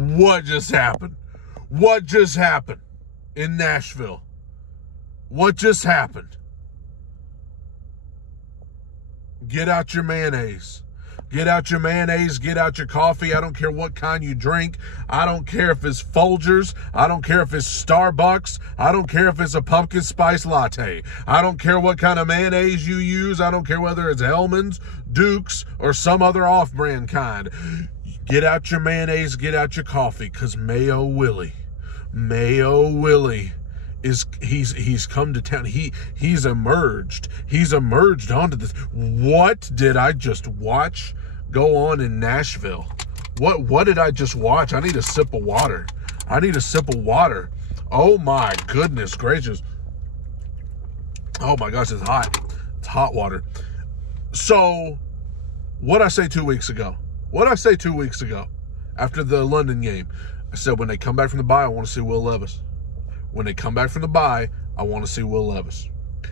What just happened? What just happened in Nashville? What just happened? Get out your mayonnaise. Get out your mayonnaise. Get out your coffee. I don't care what kind you drink. I don't care if it's Folgers. I don't care if it's Starbucks. I don't care if it's a pumpkin spice latte. I don't care what kind of mayonnaise you use. I don't care whether it's Hellman's, Duke's, or some other off-brand kind. Get out your mayonnaise. Get out your coffee, because Mayo Willie he's come to town. He's emerged. He's emerged onto this. What did I just watch go on in Nashville? What did I just watch? I need a sip of water. Oh my goodness gracious. Oh my gosh, it's hot. It's hot water. So, what'd I say 2 weeks ago? After the London game? I said when they come back from the bye, I want to see Will Levis. When they come back from the bye, I want to see Will Levis.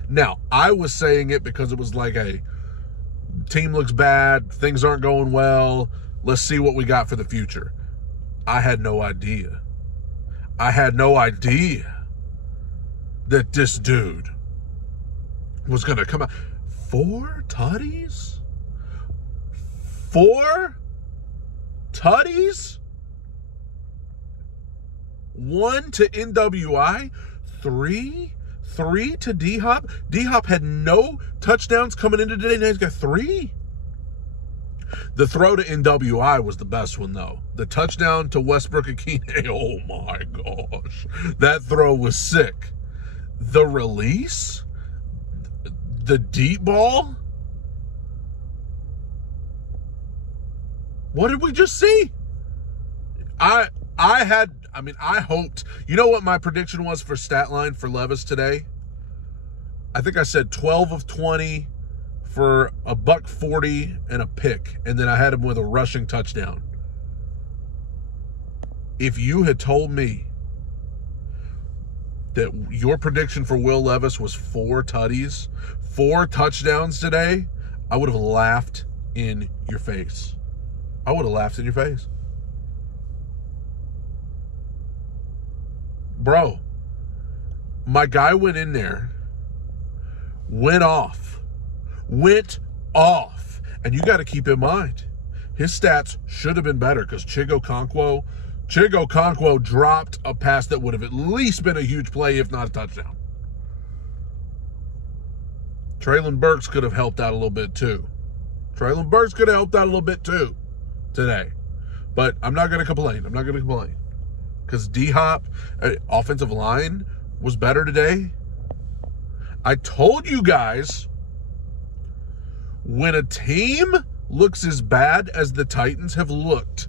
Now, I was saying it because it was like, hey, team looks bad, things aren't going well, let's see what we got for the future. I had no idea that this dude was going to come out. 4 tutties? 4 tutties? 1 to NWI, 3 to D-Hop. D-Hop had no touchdowns coming into today. Now he's got 3. The throw to NWI was the best one, though. The touchdown to Westbrook-Akine, oh my gosh. That throw was sick. The release, the deep ball. What did we just see? I hoped. You know what my prediction was for stat line for Levis today? I think I said 12 of 20 for a $140 and a pick, and then I had him with a rushing touchdown. If you had told me that your prediction for Will Levis was 4 tutties, 4 touchdowns today, I would have laughed in your face. Bro, my guy went in there, went off. And you got to keep in mind, his stats should have been better because Chigo Okonkwo dropped a pass that would have at least been a huge play, if not a touchdown. Traylon Burks could have helped out a little bit too. Today. But I'm not going to complain. Because D-Hop, offensive line, was better today. I told you guys, when a team looks as bad as the Titans have looked,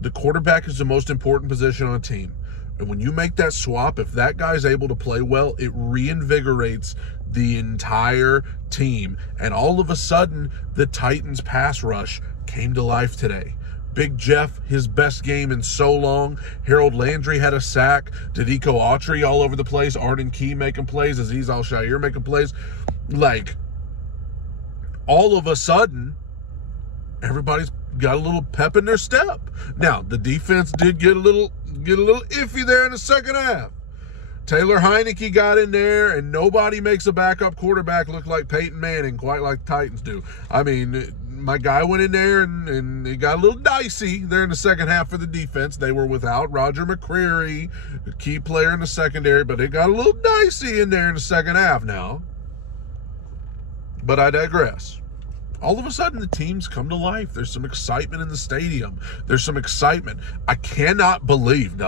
the quarterback is the most important position on a team. And when you make that swap, if that guy's able to play well, it reinvigorates the entire team. And all of a sudden, the Titans' pass rush came to life today. Big Jeff, his best game in so long. Harold Landry had a sack. Didiko Autry all over the place. Arden Key making plays. Azeez Al-Shaair making plays. Like, all of a sudden, everybody's got a little pep in their step. Now, the defense did get a little iffy there in the second half. Taylor Heineke got in there, and nobody makes a backup quarterback look like Peyton Manning, quite like the Titans do. I mean, my guy went in there, and it got a little dicey there in the second half for the defense. They were without Roger McCreary, a key player in the secondary, but it got a little dicey in there in the second half now. But I digress. All of a sudden, the teams come to life. There's some excitement in the stadium. There's some excitement. I cannot believe,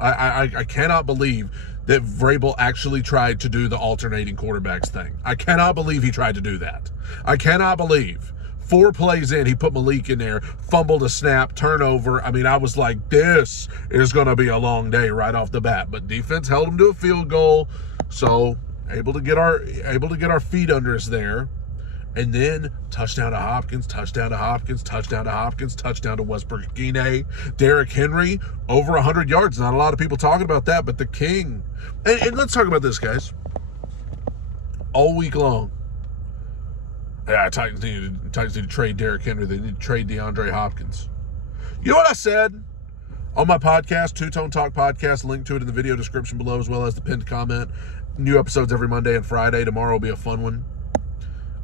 I cannot believe that Vrabel actually tried to do the alternating quarterbacks thing. I cannot believe he tried to do that. I cannot believe. 4 plays in, he put Malik in there, fumbled a snap, turnover. I mean, I was like, this is going to be a long day right off the bat. But defense held him to a field goal, so able to get our feet under us there. And then touchdown to Hopkins, touchdown to Westbrook-Akine. Derrick Henry, over 100 yards. Not a lot of people talking about that, but the king. And let's talk about this, guys. All week long. Yeah, Titans need to trade Derrick Henry. They need to trade DeAndre Hopkins. You know what I said on my podcast, Two Tone Talk Podcast, link to it in the video description below, as well as the pinned comment. New episodes every Monday and Friday. Tomorrow will be a fun one.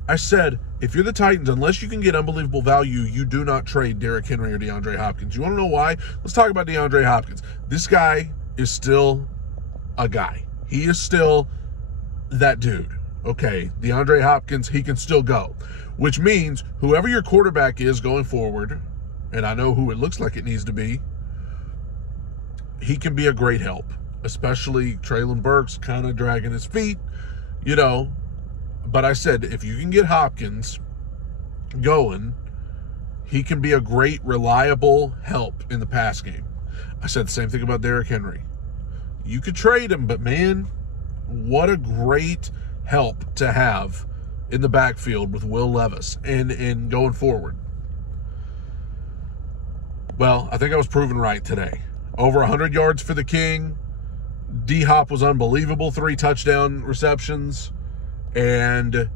I said, if you're the Titans, unless you can get unbelievable value, you do not trade Derrick Henry or DeAndre Hopkins. You want to know why? Let's talk about DeAndre Hopkins. This guy is still a guy. He is still that dude. Okay, DeAndre Hopkins, he can still go, which means whoever your quarterback is going forward, and I know who it looks like it needs to be, he can be a great help, especially Treylon Burks kind of dragging his feet, you know. But I said, if you can get Hopkins going, he can be a great, reliable help in the pass game. I said the same thing about Derrick Henry. You could trade him, but man, what a great help to have in the backfield with Will Levis and going forward. Well, I think I was proven right today. Over 100 yards for the King. D-Hop was unbelievable, 3 touchdown receptions. And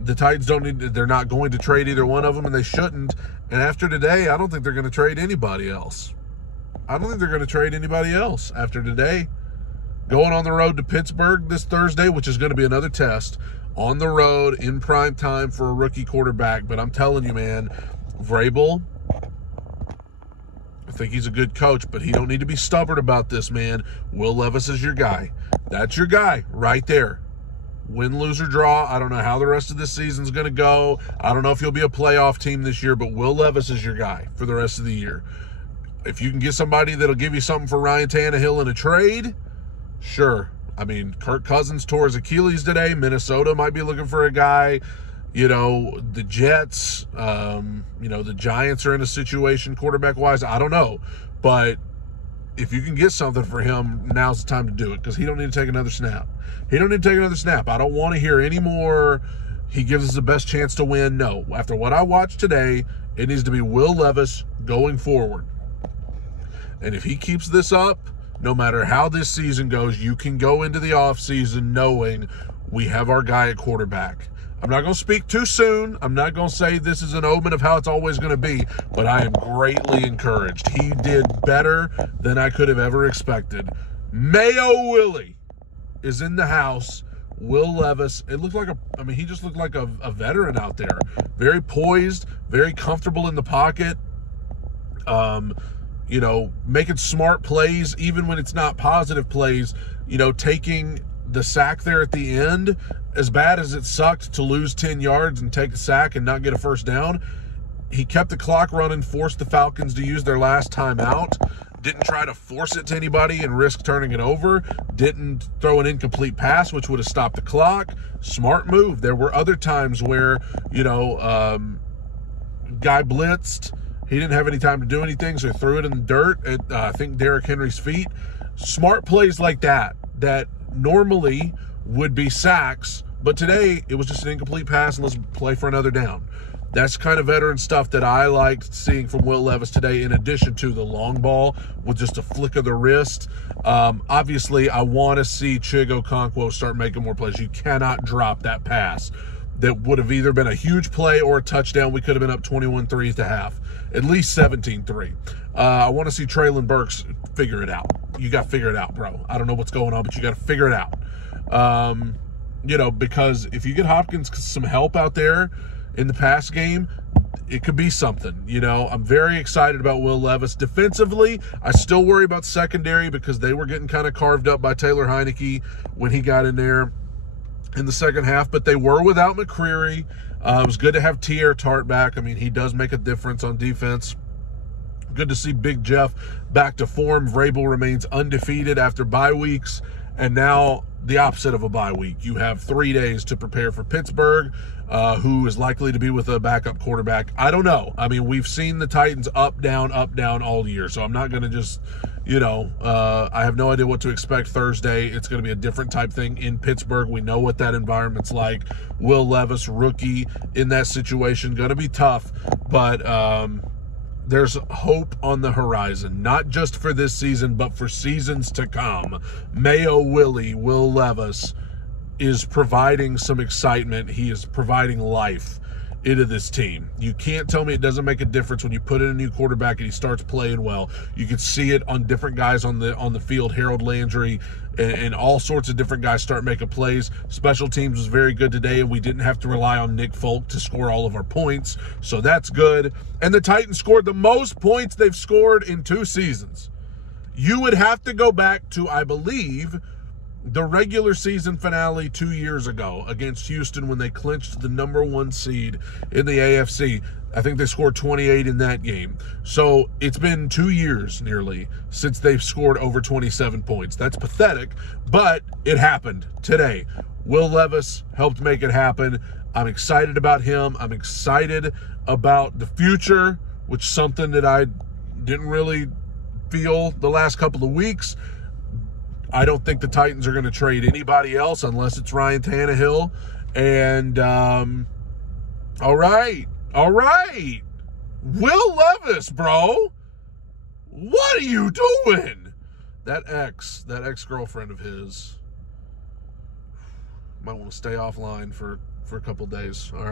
the Titans they're not going to trade either one of them, and they shouldn't. And after today, I don't think they're going to trade anybody else. I don't think they're going to trade anybody else after today. Going on the road to Pittsburgh this Thursday, which is going to be another test. On the road, in prime time for a rookie quarterback. But I'm telling you, man, Vrabel, I think he's a good coach, but he don't need to be stubborn about this, man. Will Levis is your guy. That's your guy right there. Win, lose, or draw. I don't know how the rest of this season's going to go. I don't know if you'll be a playoff team this year, but Will Levis is your guy for the rest of the year. If you can get somebody that'll give you something for Ryan Tannehill in a trade, sure. I mean, Kirk Cousins tore his Achilles today. Minnesota might be looking for a guy. You know, the Jets, the Giants are in a situation quarterback-wise. I don't know. But if you can get something for him, now's the time to do it, because he don't need to take another snap. He don't need to take another snap. I don't want to hear any more, he gives us the best chance to win. No. After what I watched today, it needs to be Will Levis going forward. And if he keeps this up, no matter how this season goes, you can go into the offseason knowing we have our guy at quarterback. I'm not going to speak too soon. I'm not going to say this is an omen of how it's always going to be, but I am greatly encouraged. He did better than I could have ever expected. Mayo Willie is in the house. Will Levis, it looked like he just looked like a veteran out there. Very poised, very comfortable in the pocket. Making smart plays, even when it's not positive plays, taking the sack there at the end. As bad as it sucked to lose 10 yards and take a sack and not get a first down, he kept the clock running, forced the Falcons to use their last timeout, didn't try to force it to anybody and risk turning it over, didn't throw an incomplete pass, which would have stopped the clock. Smart move. There were other times where, guy blitzed, he didn't have any time to do anything, so he threw it in the dirt at, I think, Derrick Henry's feet. Smart plays like that normally would be sacks, but today it was just an incomplete pass and let's play for another down. That's kind of veteran stuff that I liked seeing from Will Levis today, in addition to the long ball with just a flick of the wrist. Obviously, I want to see Chigo Okonkwo start making more plays. You cannot drop that pass. That would have either been a huge play or a touchdown. We could have been up 21-3 at the half, at least 17-3. I want to see Treylon Burks figure it out. You got to figure it out, bro. I don't know what's going on, but you got to figure it out. Because if you get Hopkins some help out there in the pass game, it could be something. I'm very excited about Will Levis. Defensively, I still worry about secondary because they were getting kind of carved up by Taylor Heineke when he got in there in the second half, but they were without McCreary. It was good to have T.R. Tart back. I mean, he does make a difference on defense. Good to see Big Jeff back to form. Vrabel remains undefeated after bye weeks, and now the opposite of a bye week. You have 3 days to prepare for Pittsburgh, who is likely to be with a backup quarterback. I don't know. I mean, we've seen the Titans up, down all year, so I'm not going to just, I have no idea what to expect Thursday. It's going to be a different type thing in Pittsburgh. We know what that environment's like. Will Levis, rookie, in that situation, going to be tough, but there's hope on the horizon, not just for this season, but for seasons to come. Mayo Willie, Will Levis, is providing some excitement. He is providing life into this team. You can't tell me it doesn't make a difference when you put in a new quarterback and he starts playing well. You can see it on different guys on the field, Harold Landry and all sorts of different guys start making plays. Special teams was very good today, and we didn't have to rely on Nick Folk to score all of our points, so that's good. And the Titans scored the most points they've scored in 2 seasons. You would have to go back to, I believe, the regular season finale 2 years ago against Houston when they clinched the #1 seed in the AFC. I think they scored 28 in that game. So it's been 2 years nearly since they've scored over 27 points. That's pathetic, but it happened today. Will Levis helped make it happen. I'm excited about him. I'm excited about the future, which is something that I didn't really feel the last couple of weeks. I don't think the Titans are going to trade anybody else unless it's Ryan Tannehill. And, all right. Will Levis, bro. What are you doing? That ex-girlfriend of his might want to stay offline for a couple days. All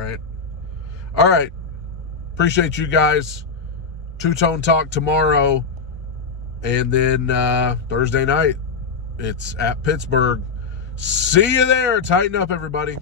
right. Appreciate you guys. Two-Tone Talk tomorrow. And then Thursday night, it's at Pittsburgh. See you there. Tighten up, everybody.